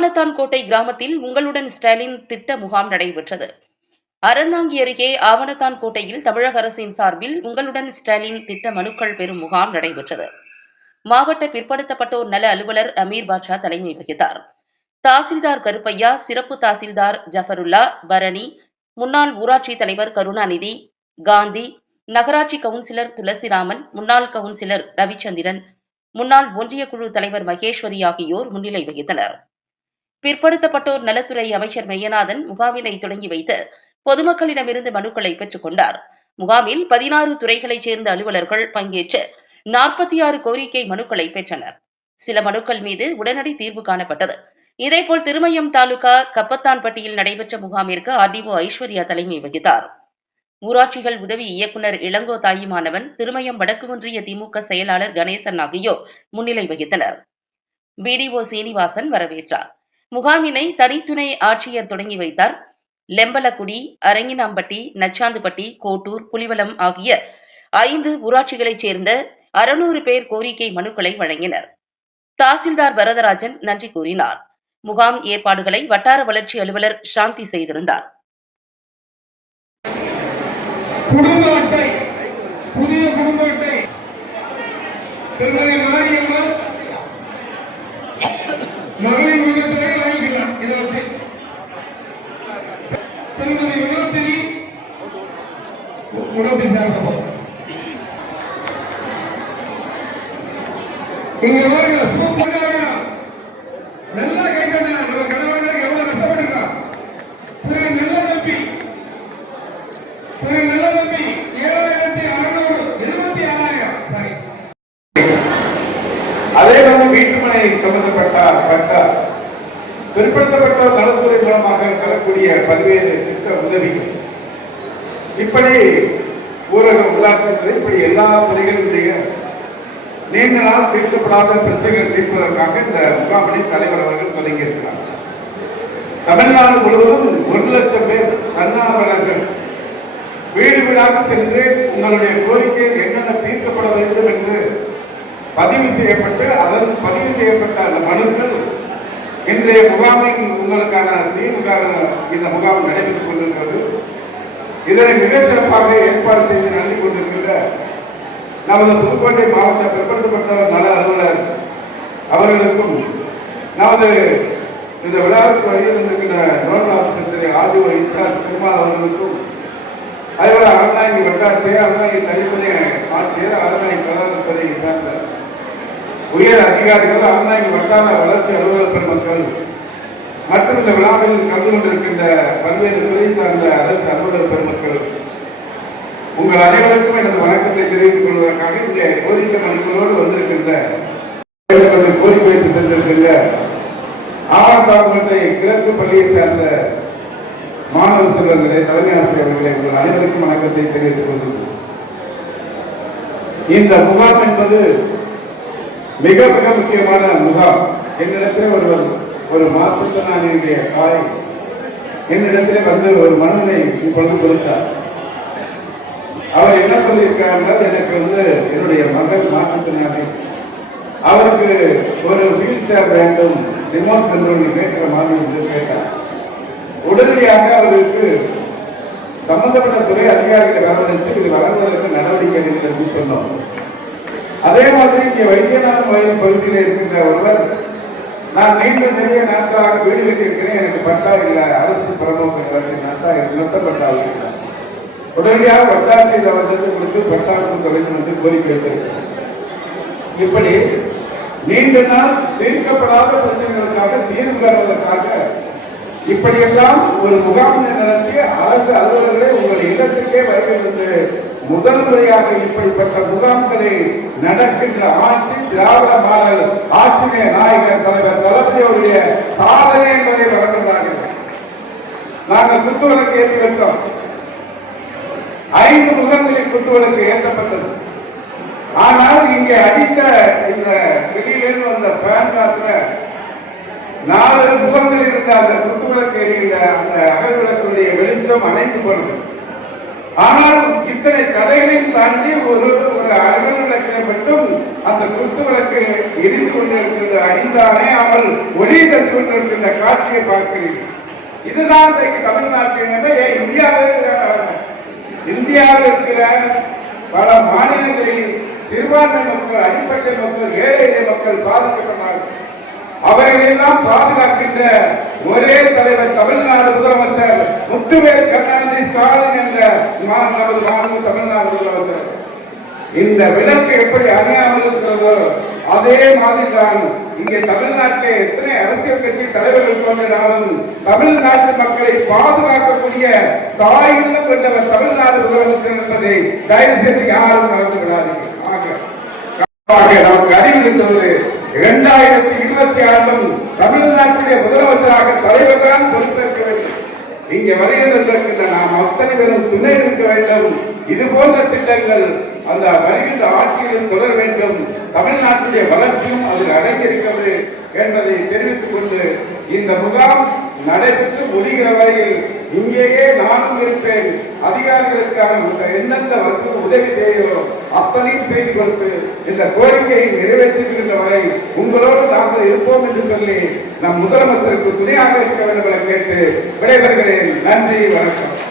ஆவணத்தான்கோட்டை கிராமத்தில் உங்களுடன் ஸ்டாலின் திட்ட முகாம் நடைபெற்றது. அறந்தாங்கி அருகே ஆவணத்தான்கோட்டையில் தமிழக அரசின் சார்பில் உங்களுடன் ஸ்டாலின் திட்ட மனுக்கள் பெறும் முகாம் நடைபெற்றது. மாவட்ட பிற்படுத்தப்பட்டோர் நல அலுவலர் அமீர் பாட்ஷா தலைமை வகித்தார். தாசில்தார் கருப்பையா சிறப்பு தாசில்தார் ஜஃபருல்லா பரணி முன்னாள் ஊராட்சி தலைவர் கருணாநிதி காந்தி நகராட்சி கவுன்சிலர் துளசிராமன் முன்னாள் கவுன்சிலர் ரவிச்சந்திரன் முன்னாள் ஒன்றிய குழு தலைவர் மகேஸ்வரி ஆகியோர் முன்னிலை வகித்தனர். பிற்படுத்தப்பட்டோர் நலத்துறை அமைச்சர் மெய்யநாதன் முகாமினை தொடங்கி வைத்து பொதுமக்களிடமிருந்து மனுக்களை பெற்றுக் கொண்டார். முகாமில் பதினாறு துறைகளைச் சேர்ந்த அலுவலர்கள் பங்கேற்று நாற்பத்தி ஆறு கோரிக்கை மனுக்களை பெற்றனர். சில மனுக்கள் மீது உடனடி தீர்வு காணப்பட்டது. இதேபோல் திருமயம் தாலுகா கப்பத்தான்பட்டியில் நடைபெற்ற முகாமிற்கு ஆர்டிஓ ஐஸ்வர்யா தலைமை வகித்தார். ஊராட்சிகள் உதவி இயக்குநர் இளங்கோ தாயுமானவன் திருமயம் வடக்கு ஒன்றிய திமுக செயலாளர் கணேசன் ஆகியோர் முன்னிலை வகித்தனர். பிடிஓ சீனிவாசன் வரவேற்றார். முகாமினை தனித்துணை ஆட்சியர் தொடங்கி வைத்தார். லெம்பலக்குடி அரங்கினாம்பட்டி நச்சாந்துப்பட்டி கோட்டூர் புலிவலம் ஆகிய ஐந்து ஊராட்சிகளைச் சேர்ந்த அறுநூறு பேர் கோரிக்கை மனுக்களை வழங்கினர். தாசில்தார் வரதராஜன் நன்றி கூறினார். முகாம் ஏற்பாடுகளை வட்டார வளர்ச்சி அலுவலர் சாந்தி செய்திருந்தார். குடும்ப அட்டை புதிய குடும்ப அட்டை திருமதி மாரியம்மன் மகளிர் உரிமைத்துறை வாங்கிக்கலாம். இதை வச்சு. திருமதி வினோத்தினி. வினோத்தினி இங்க நல்லா கேட்கணும் நம்ம கணவர்களுக்கு எவ்வளவு கஷ்டப்பட்டிருக்கோம். பிறகு நல்ல நம்பி பிறகு நல்ல நம்பி ஏழாயிரத்தி அறுநூறு இருபத்தி ஆறாயிரம். அதே மாதிரி வீட்டுமனை சம்பந்தப்பட்ட பிற்படுத்தப்பட்டோர் நலத்துறை மூலமாக தரக்கூடிய பல்வேறு திட்ட உதவிகள். இப்படி ஊரக உள்ளாட்சித்துறை இப்படி எல்லா துறைகளினுடைய நீண்ட நாள் தீர்க்கப்படாத பிரச்சனைகள் தீர்ப்பதற்காக இந்த முகாமணி தலைவர் அவர்கள் தொடங்கியிருக்கிறார் தமிழ்நாடு முழுவதும் ஒரு லட்சம் பேர் தன்னார்வலர்கள் வீடு வீடாக சென்று உங்களுடைய கோரிக்கை என்னென்ன தீர்க்கப்பட வேண்டும் என்று பதிவு செய்யப்பட்டு அதன் பதிவு செய்யப்பட்ட அந்த மனுக்கள் இன்றைய முகாமில் உங்களுக்கான தீர்வுக்கான இந்த முகாம் நடைபெற்றுக் கொண்டிருக்கிறது. இதனை மிக சிறப்பாக ஏற்பாடு செய்து நடத்தி கொண்டிருக்கின்ற நமது புதுக்கோட்டை மாவட்ட பிற்படுத்தப்பட்ட நல அலுவலர் அவர்களுக்கும் நமது இந்த விழாவுக்கு வகையில் நோன் ஆஃபீஸர் திரு ஆர்டிஓ இன்சார்ஜ் பெருமாள் அவர்களுக்கும் அதேபோல அறந்தாங்கி வட்டாட்சியர் அறந்தாங்கி தனித்துறை ஆட்சியர் அறந்தாங்கி கலாச்சாரத்துறையை சேர்ந்த உயர் அதிகாரிகள் அறந்தாங்கி வட்டார வளர்ச்சி அலுவலக பெருமக்கள். மற்றும் இந்த விழாவில் கலந்து கொண்டிருக்கின்ற பல்வேறு துறை சார்ந்த அரசு அலுவலர் பெருமக்கள். உங்கள் அனைவருக்கும் எனது வணக்கத்தை தெரிவித்துக் கொள்வதற்காக இங்கே கோரிக்கை மனுக்களோடு வந்திருக்கின்ற கோரிக்கை வைத்து சென்றிருக்கின்ற ஆவணத்தாம்பட்டை கிழக்கு பள்ளியை சேர்ந்த மாணவ செல்வர்களே தலைமை ஆசிரியர்களே உங்கள் அனைவருக்கும் வணக்கத்தை தெரிவித்துக் கொள்கிறேன் இந்த முகாம் என்பது மிக மிக முக்கியமான முகாம். என்னிடத்தில் ஒருவர் ஒரு மாற்றுத்திறனாளியுடைய தாய் என்னிடத்திலே வந்து ஒரு மனுவை இப்பொழுது கொடுத்தார். அவர் என்ன சொல்லியிருக்காருன்றால் எனக்கு வந்து என்னுடைய மகள் மாற்றுத்திறனாளி. அவருக்கு ஒரு வீல் சேர் வேண்டும் ரிமோட் கண்ட்ரோல் கேட்கிற மாதிரி என்று கேட்டார். உடனடியாக அவருக்கு சம்பந்தப்பட்ட துறை அதிகாரிகளை வரவழைத்து இது வழங்குவதற்கு நடவடிக்கை எடுங்கள் சொன்னோம். அதே மாதிரி இங்கே வைத்தியநாதன் வயல் பகுதியில் இருக்கின்ற ஒருவர் நான் நீண்ட நிறைய நாட்களாக வீடு கட்டியிருக்கிறேன் எனக்கு பட்டா இல்லை. அரசு பிரமுக நட்டா நிறுத்த பட்டா இருக்கிறார் உடனடியாக வட்டாட்சியில் வந்தது கொடுத்து பட்டா கொடுக்க வேண்டும் என்று கோரிக்கை வைத்திருக்கிறார் இப்படி நீண்ட நாள் தீர்க்கப்படாத பிரச்சனைகளுக்காக தீர்வு பெறுவதற்காக இப்படியெல்லாம் ஒரு முகாமினை நடத்தி அரசு அலுவலர்களை உங்கள் இல்லத்துக்கே வருகிறது முதல் முறையாக இப்படிப்பட்ட முகாம்களை நடக்கின்ற ஆட்சி திராவிட மாடல் ஆட்சிமே நாயகர் தலைவர் தளபதியுடைய சாதனை என்பதை வழங்குகிறார்கள் நாங்கள் குத்துவதற்கு ஏற்றி வைத்தோம். ஐந்து முகங்களில் குத்துவதற்கு ஏற்றப்பட்டது. ஆனால் இங்கே அடித்த இந்த வெளியிலிருந்து வந்த பேன் காத்துல நாலு முகங்களில் இருந்த அந்த குத்துவிளக்கு எரிகிற அந்த அகல் வெளிச்சம் அணைந்து கொண்டது ஆனால் இத்தனை தடைகளையும் தாண்டி ஒரு ஒரு அந்த விளக்கில் மட்டும் அந்த குத்து விளக்கு எரிந்து கொண்டிருக்கிறது ஐந்து அணையாமல் ஒளி தந்து கொண்டிருக்கின்ற காட்சியை பார்க்கிறீர்கள் இதுதான் இன்றைக்கு தமிழ்நாட்டின் இந்தியாவில் இந்தியாவில் இருக்கிற பல மாநிலங்களில் சிறுபான்மை மக்கள் அடிப்படை மக்கள் ஏழை மக்கள் பாதிக்கப்பட்டார்கள் அவர்களெல்லாம் பாதுகாக்கின்ற ஒரே தலைவர் தமிழ்நாடு முதலமைச்சர் முத்துவேல் கருணாநிதி ஸ்டாலின் என்ற மா- நமது மாநில தமிழ்நாடு முதலமைச்சர். இந்த விளக்கு எப்படி அணியாமல் இருக்கிறதோ அதே மாதிரி தான் இங்கே தமிழ்நாட்டில் எத்தனை அரசியல் கட்சி தலைவர்கள் தோன்றினாலும் தமிழ்நாட்டு மக்களை பாதுகாக்கக்கூடிய தாயுள்ளம் கொண்டவர் தமிழ்நாடு முதலமைச்சர் என்பதை தயவு செய்து யாரும் மறந்து விடாதீர்கள். ஆக ஆக நமக்கு அறிவிக்கின்றது இரண்டாயிரத்தி இருபத்தி ஆறிலும் தமிழ்நாட்டுடைய முதலமைச்சராக தலைவர் தான் பொறுப்பேற்க வேண்டும். இங்கே வருகிறதற்கின்ற நாம் அத்தனை பேரும் துணை இருக்க வேண்டும். இது போன்ற திட்டங்கள் அந்த வருகின்ற ஆட்சியிலும் தொடர வேண்டும். தமிழ்நாட்டுடைய வளர்ச்சியும் அதில் அடங்கியிருக்கிறது என்பதை தெரிவித்துக் கொண்டு இந்த முகாம் நடைபெற்று முடிகிற வரையில் இங்கேயே நானும் இருப்பேன். அதிகாரிகளுக்கான எந்தெந்த வசதி உதவி தேவையோ அத்தனையும் செய்து கொடுத்து இந்த கோரிக்கையை நிறைவேற்றுகின்ற வரை உங்களோடு நாங்கள் இருப்போம் என்று சொல்லி நம் முதலமைச்சருக்கு துணையாக இருக்க வேண்டும் என கேட்டு விடைபெறுகிறேன். நன்றி வணக்கம்.